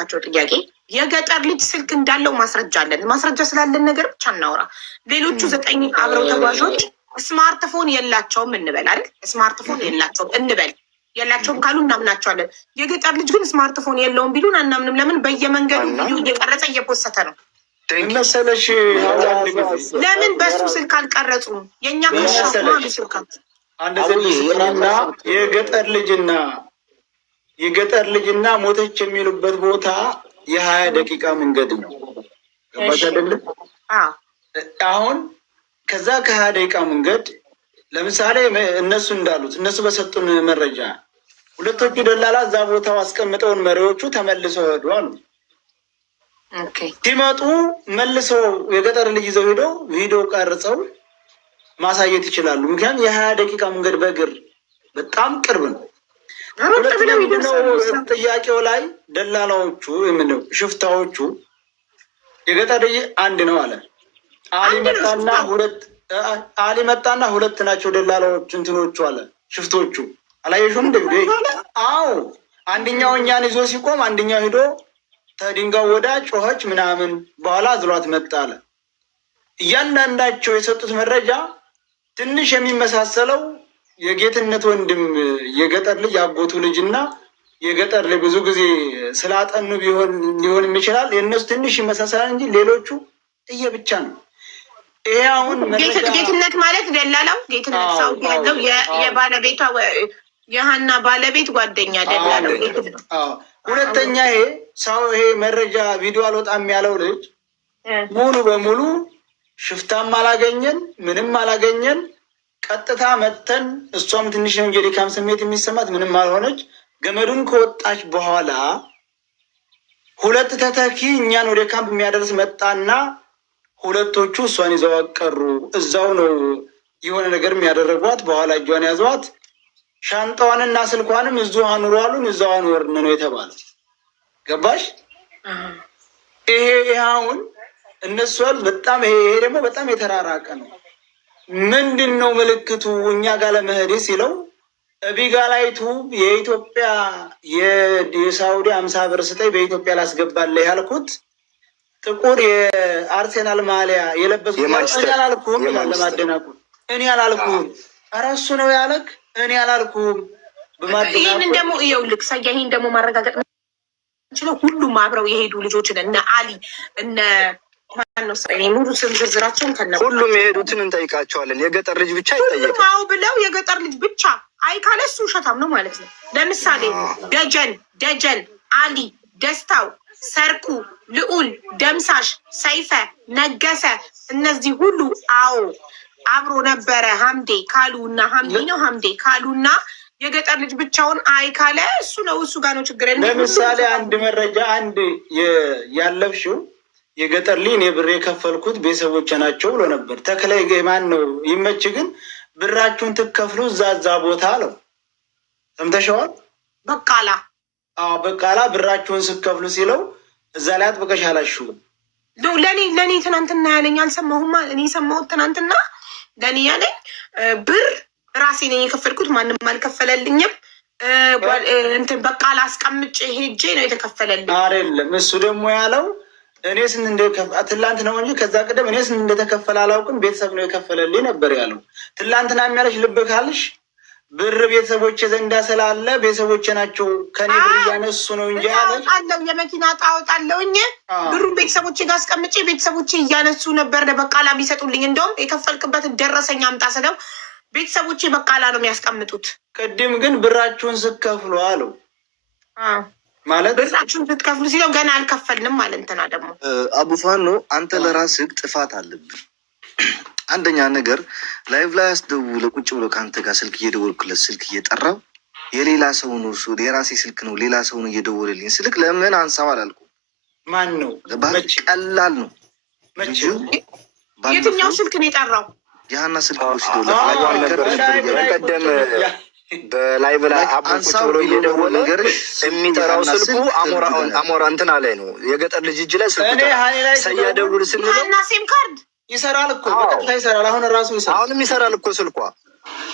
የጠየኳቸው ጥያቄ የገጠር ልጅ ስልክ እንዳለው ማስረጃ አለን። ማስረጃ ስላለን ነገር ብቻ እናውራ። ሌሎቹ 9 አብረው ተጓዦች ስማርትፎን የላቸውም እንበል አይደል? ስማርትፎን የላቸውም እንበል። የላቸውም ካሉ እናምናቸዋለን። የገጠር ልጅ ግን ስማርትፎን የለውም ቢሉን አናምንም። ለምን? በየመንገዱ ቪዲዮ እየቀረጸ እየፖሰተ ነው መሰለሽ። ለምን በሱ ስልክ አልቀረጹም? የእኛ ከሻማሉ ስልካት አንደና የገጠር ልጅና ሞተች የሚሉበት ቦታ የ20 ደቂቃ መንገድ ነው። ገባሽ አይደለም? አሁን ከዛ ከ20 ደቂቃ መንገድ ለምሳሌ እነሱ እንዳሉት እነሱ በሰጡን መረጃ ሁለቶቹ ደላላ እዛ ቦታው አስቀምጠውን መሪዎቹ ተመልሰው ሄዱ አሉ። ሲመጡ መልሰው የገጠር ልጅ ይዘው ሄደው ቪዲዮ ቀርጸው ማሳየት ይችላሉ። ምክንያቱም የ20 ደቂቃ መንገድ በእግር በጣም ቅርብ ነው። ጥያቄው ላይ ደላላዎቹ የምነው ሽፍታዎቹ የገጠር ልጅ አንድ ነው አለ። አሊ መጣና ሁለት ናቸው ደላላዎቹ እንትኖቹ አለ ሽፍቶቹ። አላየሹም እንደ አዎ፣ አንደኛው እኛን ይዞ ሲቆም አንደኛው ሄዶ ተድንጋው ወዳ ጮኸች ምናምን በኋላ ዝሏት መጣ አለ። እያንዳንዳቸው የሰጡት መረጃ ትንሽ የሚመሳሰለው የጌትነት ወንድም የገጠር ልጅ አጎቱ ልጅና የገጠር ልጅ ብዙ ጊዜ ስላጠኑ ሊሆንም ይችላል። የእነሱ ትንሽ ይመሳሰላል እንጂ ሌሎቹ እየብቻ ነው። ይሄ አሁን ጌትነት ማለት ደላላው ጌትነት ሰው ያለው የባለቤቷ የሀና ባለቤት ጓደኛ ደላላው ጌትነት። ሁለተኛ ይሄ ሰው ይሄ መረጃ ቪዲዮ አልወጣም ያለው ልጅ ሙሉ በሙሉ ሽፍታም አላገኘን ምንም አላገኘን። ቀጥታ መተን እሷም ትንሽ የድካም ስሜት የሚሰማት ምንም አልሆነች። ገመዱን ከወጣች በኋላ ሁለት ተተኪ እኛን ወደ ካምፕ የሚያደርስ መጣና ሁለቶቹ እሷን ይዘው አቀሩ። እዛው ነው የሆነ ነገር የሚያደረጓት። በኋላ እጇን ያዘዋት። ሻንጣዋንና ስልኳንም እዚሁ አኑሩ አሉን። እዛው አኑርን ነው የተባለ። ገባሽ? ይሄ አሁን እነሱ በጣም ይሄ ደግሞ በጣም የተራራቀ ነው። ምንድን ነው ምልክቱ እኛ ጋር ለመሄድ ሲለው እቢጋ ላይቱ የኢትዮጵያ የሳውዲ 50 ብር ስጠኝ በኢትዮጵያ ላስገባለህ ያልኩት ጥቁር የአርሴናል ማሊያ የለበስኩት እኔ አላልኩም ይላል ለማደናቁር። እኔ አላልኩም ኧረ እሱ ነው ያለክ እኔ አላልኩም በማደናቁር። ይህንን ደግሞ ይኸውልህ ሳያ ይህን ደግሞ ማረጋገጥ ችለው ሁሉም አብረው የሄዱ ልጆችን እነ አሊ እነ ማነው ሙሉ ስም ዝርዝራቸውን ከነ ሁሉም የሄዱትን እንጠይቃቸዋለን። የገጠር ልጅ ብቻ ይጠየቃል። አዎ ብለው የገጠር ልጅ ብቻ አይ ካለ እሱ ውሸታም ነው ማለት ነው። ለምሳሌ ደጀን፣ አሊ፣ ደስታው፣ ሰርኩ፣ ልዑል፣ ደምሳሽ፣ ሰይፈ፣ ነገሰ እነዚህ ሁሉ አዎ አብሮ ነበረ። ሀምዴ ካሉና ሀምዴ ነው ሀምዴ ካሉና የገጠር ልጅ ብቻውን አይ ካለ እሱ ነው እሱ ጋር ነው ችግር። ለምሳሌ አንድ መረጃ አንድ ያለብሽው የገጠር ልጅ እኔ ብር የከፈልኩት ቤተሰቦቼ ናቸው ብሎ ነበር። ተክላይ ማን ነው ይመች ግን ብራችሁን ትከፍሉ እዛ ቦታ አለው። ሰምተሸዋል? በቃላ በቃላ ብራችሁን ስከፍሉ ሲለው እዛ ላይ አጥብቀሽ አላሽው። ለእኔ ትናንትና ያለኝ አልሰማሁማ። እኔ የሰማሁት ትናንትና ለእኔ ያለኝ ብር ራሴ ነኝ የከፈልኩት፣ ማንም አልከፈለልኝም። እንትን በቃላ አስቀምጬ ሄጄ ነው የተከፈለልኝ አይደለም። እሱ ደግሞ ያለው እኔ ስንት ትላንት ነው እንጂ ከዛ ቀደም እኔ ስንት እንደተከፈለ አላውቅም። ቤተሰብ ነው የከፈለልኝ ነበር ያለው። ትላንትና የሚያለሽ ልብ ካልሽ ብር ቤተሰቦቼ ዘንዳ ስላለ ቤተሰቦቼ ናቸው ከኔ ብር እያነሱ ነው እንጂ ያለሽ አለው የመኪና ጣወጣለውኝ ብሩን ቤተሰቦቼ ጋር አስቀምጬ ቤተሰቦቼ እያነሱ ነበር ለበቃላ ቢሰጡልኝ። እንደውም የከፈልክበትን ደረሰኝ አምጣ ስለው ቤተሰቦቼ በቃላ ነው የሚያስቀምጡት። ቅድም ግን ብራችሁን ስከፍሉ አለው ማለት ብራችሁን ስትከፍሉ ሲለው ገና አልከፈልንም ማለት እንትና ደግሞ አቡፋኖ አንተ ለራስህ ጥፋት አለብህ። አንደኛ ነገር ላይቭ ላይ አስደውለ ቁጭ ብሎ ከአንተ ጋር ስልክ እየደወልኩለት ስልክ እየጠራው የሌላ ሰው ነው እሱ የራሴ ስልክ ነው ሌላ ሰው ነው እየደወለልኝ ስልክ ለምን አንሳው አላልኩ። ማን ነው? ቀላል ነው። የትኛው ስልክ ነው የጠራው? የሀና ስልክ ነው ሲደውል ቀደም በላይቭ ላይ አቦቁጭ ብሎ እየደወለ የሚጠራው ስልኩ አሞራ እንትና ላይ ነው የገጠር ልጅ እጅ ላይ ስልኩ ሰያደውል ስንለው እና ሲም ካርድ ይሰራል እኮ በቀጥታ ይሰራል። አሁን ራሱ ይሰራል። አሁንም ይሰራል እኮ ስልኳ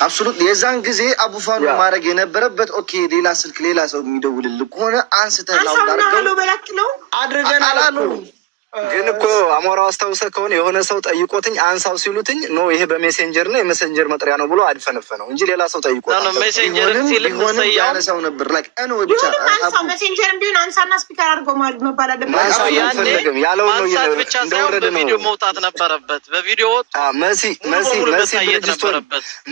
አብሶሉት። የዛን ጊዜ አቡፋኖ ማድረግ የነበረበት ኦኬ ሌላ ስልክ ሌላ ሰው የሚደውልልህ ከሆነ አንስተህ ላውጣ አድርገናል አሉ። ግን እኮ አሞራው አስታውሰህ ከሆነ የሆነ ሰው ጠይቆትኝ አንሳው ሲሉትኝ ኖ ይሄ በሜሴንጀር ነው የሜሴንጀር መጥሪያ ነው ብሎ አድፈነፈነው እንጂ ሌላ ሰው ጠይቆት ቢሆንም ያነሳው ነበር። ላይክ እኔ ብቻ አንሳው ሜሴንጀርም ቢሆን አንሳና ስፒከር አድርጎ መባል አለበት። አንፈልግም ያለው ነው እንደወረደ ነው። በቪዲዮ መውጣት ነበረበት። በቪዲዮ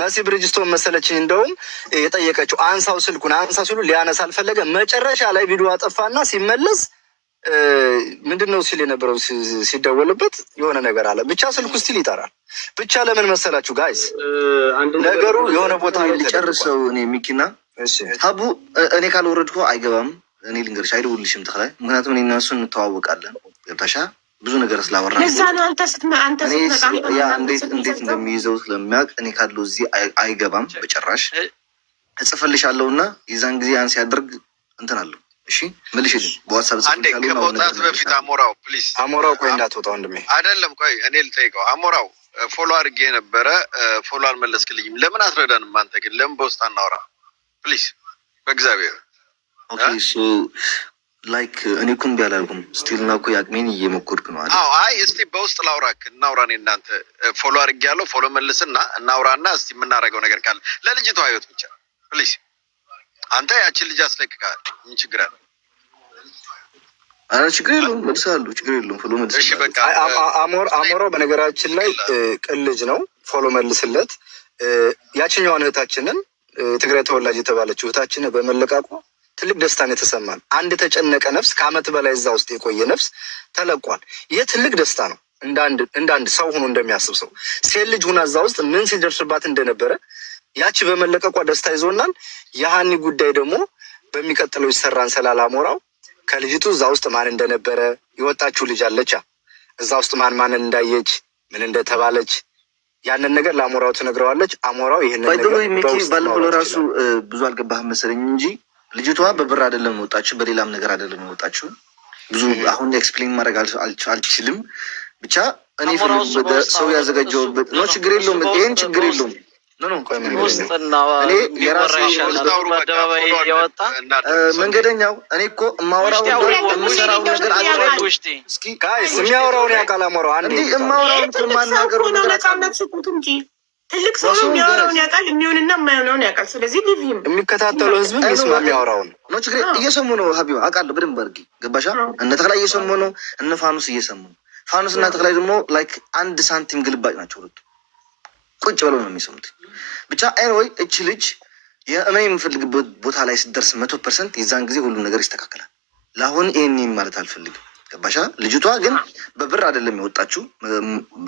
መሲ ብሪጅስቶን መሰለችኝ እንደውም የጠየቀችው አንሳው ስልኩን አንሳው ሲሉ ሊያነሳ አልፈለገ። መጨረሻ ላይ ቪዲዮ አጠፋና ሲመለስ ምንድነው ሲል የነበረው ሲደወልበት የሆነ ነገር አለ። ብቻ ስልኩ ስቲል ይጠራል። ብቻ ለምን መሰላችሁ ጋይስ ነገሩ የሆነ ቦታ ሊጨርሰው እኔ ሚኪና ሀቡ እኔ ካልወረድኩ አይገባም። እኔ ልንገርሽ አይደውልሽም ተክላይ ምክንያቱም እኔ እና እሱ እንተዋወቃለን። ገብታሻ ብዙ ነገር ስላወራ እንዴት እንደሚይዘው ስለሚያውቅ እኔ ካለው እዚህ አይገባም በጭራሽ። እጽፍልሻለሁ እና የዛን ጊዜ ያን ሲያደርግ እንትን አለው። እሺ መልሽልኝ በዋትስአፕ አንዴ ከመውጣት በፊት አሞራው ፕሊዝ፣ አሞራው ቆይ እንዳትወጣ ወንድሜ። አይደለም ቆይ እኔ ልጠይቀው። አሞራው ፎሎ አድርጌ ነበረ፣ ፎሎ አልመለስክልኝም። ለምን አስረዳንም? አንተ ግን ለምን በውስጥ አናወራ ፕሊዝ፣ በእግዚአብሔር። ኦኬ ሶ ላይክ እኔ እኮ እምቢ አላልኩም። ስቲል ነው እኮ ያቅሜን እየሞከርኩ ነው። አዎ አይ እስቲ በውስጥ ላውራክ እናውራ። እኔ እናንተ ፎሎ አድርጌ ያለው ፎሎ መልስና እናውራና እስቲ የምናደርገው ነገር ካለ ለልጅቷ ህይወት ብቻ ፕሊዝ። አንተ ያችን ልጅ አስለቅቃል። ምን ችግር አለ? አረ ችግር የለውም መልሳለሁ። ችግር የለውም ፎሎ መልስ። እሺ በቃ አሞራው በነገራችን ላይ ቅን ልጅ ነው። ፎሎ መልስለት። ያችኛዋን እህታችንን ትግራይ ተወላጅ የተባለችው እህታችንን በመለቃቁ ትልቅ ደስታን የተሰማን አንድ የተጨነቀ ነፍስ ከአመት በላይ እዛ ውስጥ የቆየ ነፍስ ተለቋል። ይህ ትልቅ ደስታ ነው። እንዳንድ ሰው ሆኖ እንደሚያስብ ሰው ሴት ልጅ ሁና እዛ ውስጥ ምን ሲደርስባት እንደነበረ ያቺ በመለቀቋ ደስታ ይዞናል። የሀኒ ጉዳይ ደግሞ በሚቀጥለው ይሰራን ስላለ አሞራው ከልጅቱ እዛ ውስጥ ማን እንደነበረ የወጣችው ልጅ አለቻ እዛ ውስጥ ማን እንዳየች ምን እንደተባለች ያንን ነገር ለአሞራው ትነግረዋለች። አሞራው ይሄንን ነገር ሚኪ ባለፈው ራሱ ብዙ አልገባህም መሰለኝ እንጂ ልጅቷ በብር አይደለም የወጣችው፣ በሌላም ነገር አይደለም የወጣችው። ብዙ አሁን ኤክስፕሌን ማድረግ አልችልም። ብቻ እኔ ሰው ያዘጋጀውበት ነው። ችግር የለውም። ይሄን ችግር የለውም። እኔ የራሴ መንገደኛው እኔ እኮ የማወራው የምሰራው ነገር የሚያወራውን ያውቃል። አሞራው አንዴ የማወራውን ማናገሩ ነጻነት ስጡት እንጂ ትልቅ ሰው የሚያወራውን ያውቃል፣ የሚሆንና የማይሆነውን ያውቃል። ስለዚህ ሊቪም የሚከታተለው ህዝብ ይስማ የሚያወራውን ነው። ችግር እየሰሙ ነው። ሀቢባ አውቃለሁ በደንብ አድርጌ ገባሻ። እነ ተክላይ እየሰሙ ነው። እነ ፋኑስ እየሰሙ ነው። ፋኑስ እና ተክላይ ደግሞ ላይክ አንድ ሳንቲም ግልባጭ ናቸው። ሁለቱ ቁጭ ብለው ነው የሚሰሙት። ብቻ ኤንወይ እቺ ልጅ የእኔ የምፈልግበት ቦታ ላይ ስትደርስ 100% የዛን ጊዜ ሁሉም ነገር ይስተካከላል። ለአሁን ይህን ማለት አልፈልግም። ገባሻ። ልጅቷ ግን በብር አይደለም የወጣችው።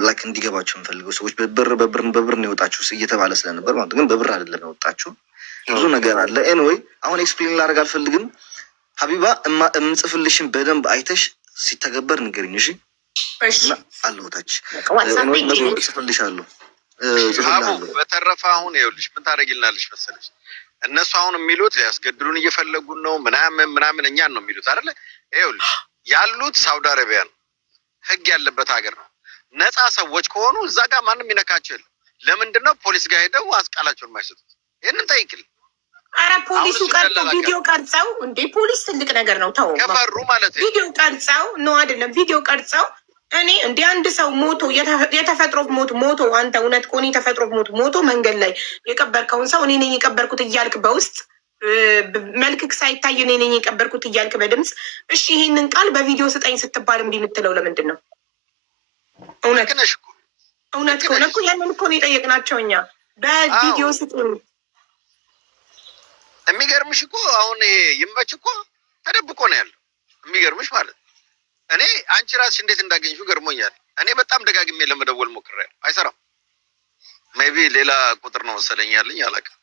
ላይክ እንዲገባቸው የምፈልገው ሰዎች በብር ነው የወጣችው እየተባለ ስለነበር ማለት ግን በብር አይደለም የወጣችው። ብዙ ነገር አለ። ኤንወይ አሁን ኤክስፕሌን ላደርግ አልፈልግም። ሀቢባ የምጽፍልሽን በደንብ አይተሽ ሲተገበር ንገሪኝ። እሺ አለሁታች ጽፍልሻለሁ። በተረፈ አሁን ይኸውልሽ ምን ታደርጊልናለሽ መሰለሽ፣ እነሱ አሁን የሚሉት ሊያስገድሉን እየፈለጉን ነው ምናምን እኛን ነው የሚሉት አይደለ? ይኸውልሽ ያሉት ሳውዲ አረቢያ ነው፣ ህግ ያለበት ሀገር ነው። ነፃ ሰዎች ከሆኑ እዛ ጋር ማንም ይነካቸው የለም። ለምንድን ነው ፖሊስ ጋር ሄደው አስቃላቸውን የማይሰጡት? ይህንን ጠይቅል። ኧረ ፖሊሱ ቀርጾ ቪዲዮ ቀርጸው እንዴ! ፖሊስ ትልቅ ነገር ነው። ተው ከፈሩ ማለት ቪዲዮ ቀርጸው ነው አይደለም? ቪዲዮ ቀርጸው እኔ እንደ አንድ ሰው ሞቶ የተፈጥሮ ሞቶ አንተ እውነት ከሆነ የተፈጥሮ ሞቶ መንገድ ላይ የቀበርከውን ሰው እኔ ነኝ የቀበርኩት እያልክ በውስጥ መልክክ ሳይታይ እኔ ነኝ የቀበርኩት እያልክ በድምፅ እሺ፣ ይሄንን ቃል በቪዲዮ ስጠኝ ስትባል እምቢ የምትለው ለምንድን ነው? እውነት ከሆነ እኮ ያንን እኮ ነው የጠየቅናቸው እኛ። በቪዲዮ ስጠኝ። የሚገርምሽ እኮ አሁን ይሄ ይመች እኮ ተደብቆ ነው ያለው። የሚገርምሽ ማለት እኔ አንቺ ራስሽ እንዴት እንዳገኝሽው ገርሞኛል። እኔ በጣም ደጋግሜ ለመደወል ሞክሬያለሁ፣ አይሰራም። ሜቢ ሌላ ቁጥር ነው መሰለኝ ያለኝ፣ አላውቅም።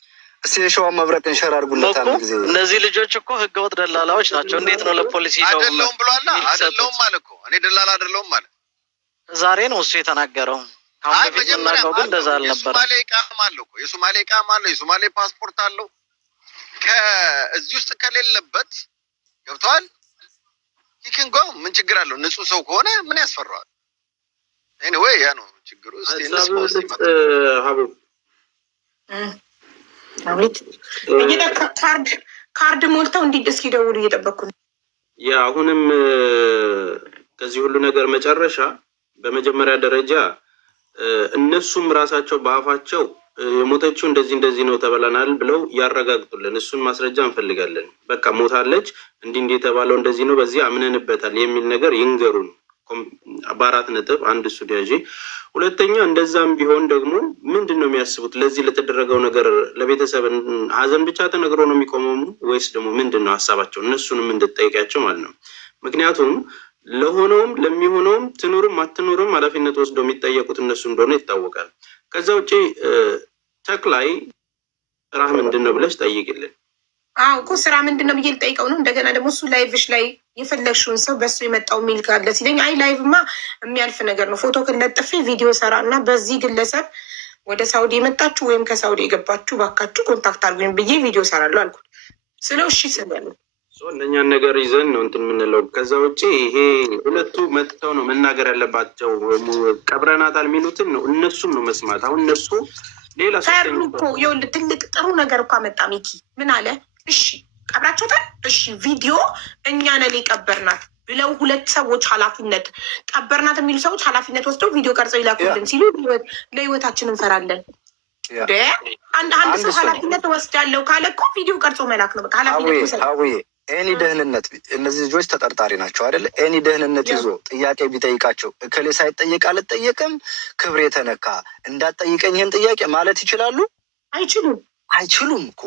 እስቲ የሸዋን መብረቅን ሸር አድርጉለት አንድ ጊዜ። እነዚህ ልጆች እኮ ህገወጥ ደላላዎች ናቸው። እንዴት ነው ለፖሊስ ይዘው አይደለሁም ብሏላ? አይደለሁም ማለት እኮ እኔ ደላላ አይደለሁም ማለት ዛሬ ነው እሱ የተናገረው። አሁን በመጀመሪያው ግን እንደዛ አልነበረ። የሶማሌ ቃም አለው እኮ የሶማሌ ቃም አለው፣ የሶማሌ ፓስፖርት አለው። ከዚህ ውስጥ ከሌለበት ገብቷል። ይክንጎ ምን ችግር አለው? ንጹህ ሰው ከሆነ ምን ያስፈራዋል? ኤኒዌይ ያ ነው ችግሩ። እስቲ ሀቢብ አቤት ካርድ ሞልተው እንዲህ እስኪደውሉ እየጠበኩ ነው። ያ አሁንም ከዚህ ሁሉ ነገር መጨረሻ በመጀመሪያ ደረጃ እነሱም ራሳቸው በአፋቸው የሞተችው እንደዚህ ነው ተበላናል ብለው ያረጋግጡልን። እሱን ማስረጃ እንፈልጋለን። በቃ ሞታለች እንዲህ የተባለው እንደዚህ ነው፣ በዚህ አምነንበታል የሚል ነገር ይንገሩን። በ4 ነጥብ አንድ እሱ ዲያጂ። ሁለተኛ እንደዛም ቢሆን ደግሞ ምንድን ነው የሚያስቡት? ለዚህ ለተደረገው ነገር ለቤተሰብ ሀዘን ብቻ ተነግሮ ነው የሚቆመው ወይስ ደግሞ ምንድን ነው ሀሳባቸው? እነሱንም እንድጠይቃቸው ማለት ነው። ምክንያቱም ለሆነውም ለሚሆነውም ትኑርም አትኑርም ኃላፊነት ወስደው የሚጠየቁት እነሱ እንደሆነ ይታወቃል። ከዛ ውጭ ተክላይ ስራ ምንድን ነው ብለሽ ጠይቅልን። አዎ እኮ ስራ ምንድን ነው ብዬ ልጠይቀው ነው። እንደገና ደግሞ እሱ ላይቭሽ ላይ የፈለግሽውን ሰው በሱ የመጣው ሚል ካለ ሲለኝ አይ ላይቭማ የሚያልፍ ነገር ነው፣ ፎቶ ክለጥፌ ቪዲዮ ሰራ እና በዚህ ግለሰብ ወደ ሳውዲ የመጣችሁ ወይም ከሳውዲ የገባችሁ ባካችሁ ኮንታክት አድርጉኝ ብዬ ቪዲዮ ሰራለሁ አልኩት። ስለው እሺ ስበሉ እነኛን ነገር ይዘን ነው እንትን የምንለው። ከዛ ውጭ ይሄ ሁለቱ መጥተው ነው መናገር ያለባቸው። ቀብረናታል የሚሉትን ነው እነሱም ነው መስማት። አሁን እነሱ ሌላ ሰሩ እኮ ይኸውልህ ትልቅ ጥሩ ነገር እኮ አመጣ ሚኪ። ምን አለ? እሺ ቀብራችሁታል፣ እሺ ቪዲዮ እኛ ነን የቀበርናት ብለው 2 ሰዎች ኃላፊነት ቀበርናት የሚሉ ሰዎች ኃላፊነት ወስደው ቪዲዮ ቀርጸው ይላኩልን ሲሉ ለህይወታችን እንፈራለን። አንድ ሰው ኃላፊነት ወስዳለው ካለ እኮ ቪዲዮ ቀርጾ መላክ ነው በቃ ኃላፊነት። ኤኒ ደህንነት እነዚህ ልጆች ተጠርጣሪ ናቸው አይደለ? ኤኒ ደህንነት ይዞ ጥያቄ ቢጠይቃቸው እከሌ ሳይጠየቅ አልጠየቅም ክብሬ ተነካ እንዳትጠይቀኝ ይህን ጥያቄ ማለት ይችላሉ? አይችሉም እኮ።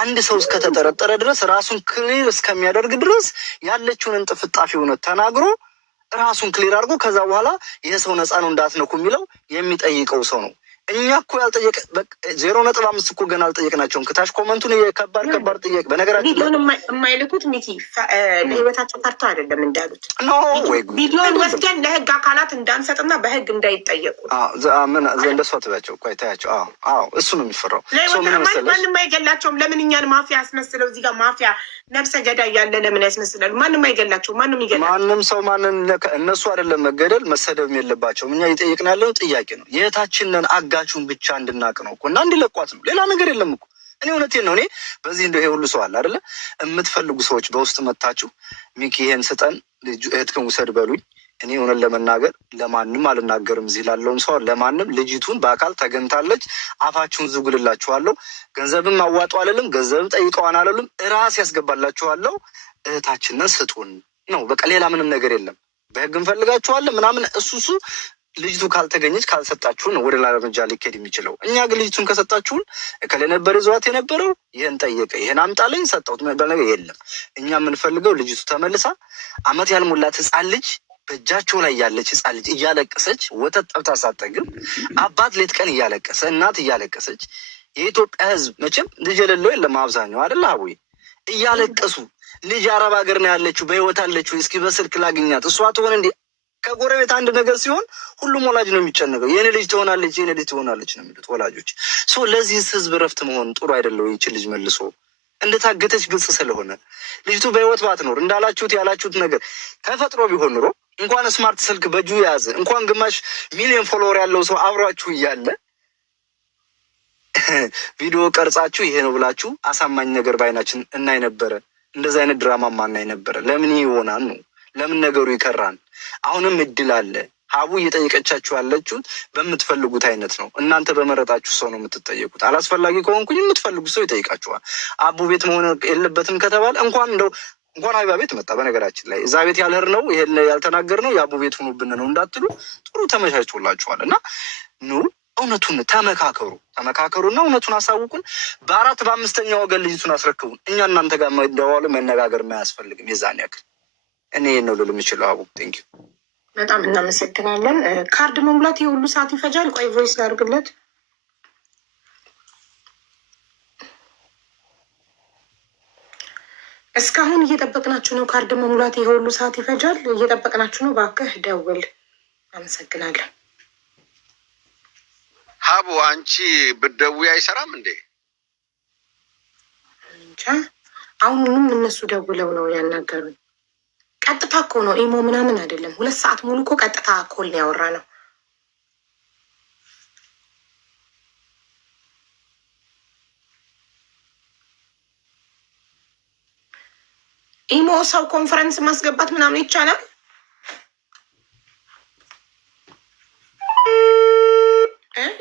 አንድ ሰው እስከተጠረጠረ ድረስ ራሱን ክሊር እስከሚያደርግ ድረስ ያለችውን እንጥፍጣፊ እውነት ተናግሮ ራሱን ክሊር አድርጎ ከዛ በኋላ ይህ ሰው ነፃ ነው እንዳትነኩ የሚለው የሚጠይቀው ሰው ነው። እኛ እኮ ያልጠየቀ 0.5 እኮ ገና አልጠየቅናቸውም። ከታች ኮመንቱን የከባድ ጥያቄ በነገራችን ቪዲዮን የማይልኩት ሚኪ ለህይወታቸው ፈርቶ አይደለም እንዳሉት ቪዲዮን ወስደን ለህግ አካላት እንዳንሰጥና በህግ እንዳይጠየቁ እንደሷ ትበያቸው እኮ አይታያቸው። እሱ ነው የሚፈራው። ማንም አይገላቸውም። ለምን እኛን ማፊያ ያስመስለው? እዚህ ጋር ማፊያ ነፍሰ ገዳይ ያለ ለምን ያስመስላሉ? ማንም አይገላቸውም። ማንም ሰው ማንን እነሱ አይደለም መገደል መሰደብም የለባቸውም። እኛ እየጠየቅን ያለው ጥያቄ ነው የታችንን አጋቹን ብቻ እንድናቅ ነው እኮ እና እንዲለቋት ነው። ሌላ ነገር የለም እኮ። እኔ እውነቴን ነው። እኔ በዚህ እንደው ይሄ ሁሉ ሰው አለ አይደለ? የምትፈልጉ ሰዎች በውስጥ መታችሁ ሚኪ ይሄን ስጠን እህትክን ውሰድ በሉኝ። እኔ እውነት ለመናገር ለማንም አልናገርም። እዚህ ላለውም ሰው ለማንም ልጅቱን በአካል ተገኝታለች። አፋችሁን ዝጉልላችኋለሁ። ገንዘብም አዋጡ አለልም፣ ገንዘብም ጠይቀዋን አለልም። እራስ ያስገባላችኋለሁ። እህታችንን ስጡን ነው በቃ። ሌላ ምንም ነገር የለም። በህግ እንፈልጋችኋለን ምናምን እሱ ልጅቱ ካልተገኘች ካልሰጣችሁን ነው ወደ ሌላ እርምጃ ሊካሄድ የሚችለው። እኛ ግን ልጅቱን ከሰጣችሁን እከሌ ነበር ይዘዋት የነበረው ይህን ጠየቀ ይህን አምጣለኝ ሰጠሁት በነገር የለም። እኛ የምንፈልገው ልጅቱ ተመልሳ አመት ያልሞላት ህፃን ልጅ በእጃቸው ላይ ያለች ህፃን ልጅ እያለቀሰች ወተት ጠብታ ሳጠግብ አባት ሌት ቀን እያለቀሰ እናት እያለቀሰች የኢትዮጵያ ህዝብ መቼም ልጅ የሌለው የለም አብዛኛው አይደለ አቡይ እያለቀሱ ልጅ አረብ ሀገር ነው ያለችው በህይወት አለችው እስኪ በስልክ ላግኛት እሷ ትሆን እንዲ ከጎረቤት አንድ ነገር ሲሆን ሁሉም ወላጅ ነው የሚጨነቀው። የኔ ልጅ ትሆናለች የኔ ልጅ ትሆናለች ነው የሚሉት ወላጆች። ለዚህ ህዝብ ረፍት መሆን ጥሩ አይደለም። ይቺ ልጅ መልሶ እንደታገተች ግልጽ ስለሆነ ልጅቱ በህይወት ባትኖር እንዳላችሁት ያላችሁት ነገር ተፈጥሮ ቢሆን ኑሮ እንኳን ስማርት ስልክ በእጁ የያዘ እንኳን ግማሽ ሚሊዮን ፎሎወር ያለው ሰው አብሯችሁ እያለ ቪዲዮ ቀርጻችሁ ይሄ ነው ብላችሁ አሳማኝ ነገር ባይናችን እናይ ነበረ። እንደዚህ አይነት ድራማ ማናይ ነበረ። ለምን ይሆናል ነው? ለምን ነገሩ ይከራን? አሁንም እድል አለ። ሀቡ እየጠየቀቻችሁ ያለችሁት በምትፈልጉት አይነት ነው። እናንተ በመረጣችሁ ሰው ነው የምትጠየቁት። አላስፈላጊ ከሆንኩኝ የምትፈልጉት ሰው ይጠይቃችኋል። አቡ ቤት መሆን የለበትም ከተባለ እንኳን ሀቢባ ቤት መጣ። በነገራችን ላይ እዛ ቤት ያልህር ነው ይሄ ያልተናገር ነው የአቡ ቤት ሆኖብን ነው እንዳትሉ ጥሩ ተመቻችቶላችኋል። እና ኑ እውነቱን ተመካከሩና እውነቱን አሳውቁን። በ4 በ5ኛ ወገን ልጅቱን አስረክቡን። እኛ እናንተ ጋር መደዋወል መነጋገር ማያስፈልግም። የዛን ያክል እኔ ነው ልል የምችለው። አቡ ቴንኪዩ በጣም እናመሰግናለን። ካርድ መሙላት የሁሉ ሰዓት ይፈጃል። ቆይ ቮይስ ላድርግለት። እስካሁን እየጠበቅናችሁ ነው። ካርድ መሙላት የሁሉ ሰዓት ይፈጃል። እየጠበቅናችሁ ነው። እባክህ ደውል። አመሰግናለን። ሀቡ አንቺ ብትደውይ አይሰራም እንዴ? እንጃ አሁንም እነሱ ደውለው ነው ያናገሩኝ። ቀጥታ እኮ ነው ኢሞ ምናምን አይደለም። 2 ሰዓት ሙሉ እኮ ቀጥታ ኮል ነው ያወራ ነው። ኢሞ ሰው ኮንፈረንስ ማስገባት ምናምን ይቻላል።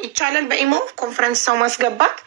ይቻላል በኢሞ ኮንፈረንስ ሰው ማስገባት